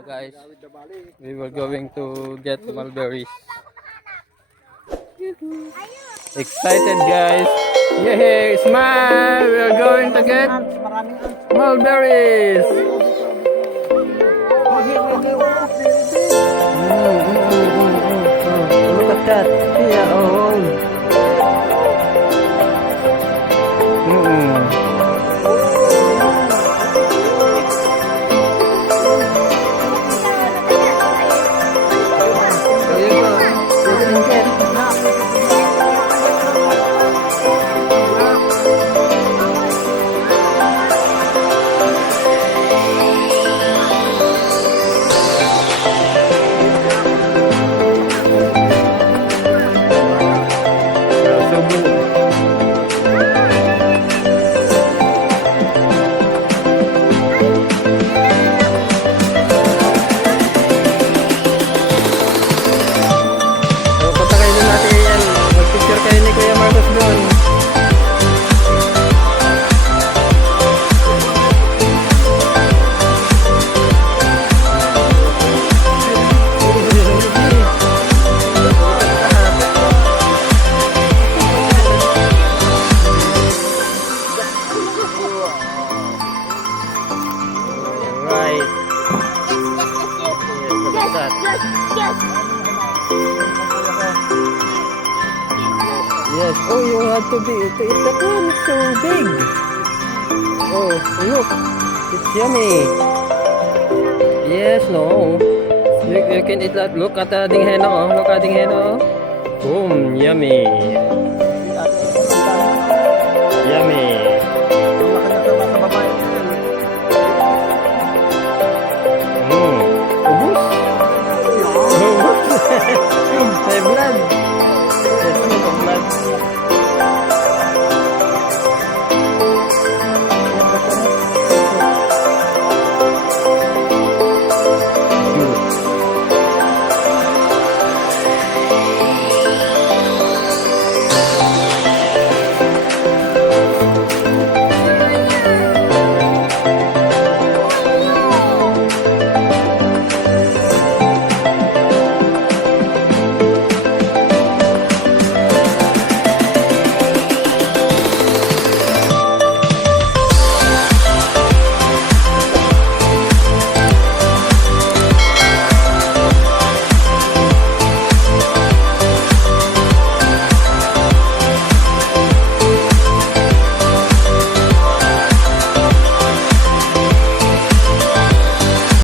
So guys, we were going to get mulberries. Excited guys! Yay! Smile! We are going to get mulberries! Look at that! Yeah, oh! Yes. Oh, you have to eat that one. It's so big. Oh, look. It's yummy. Yes, no. You can eat that. Look at the ding hen. Look at the ding hen. Boom. Yummy. Yummy.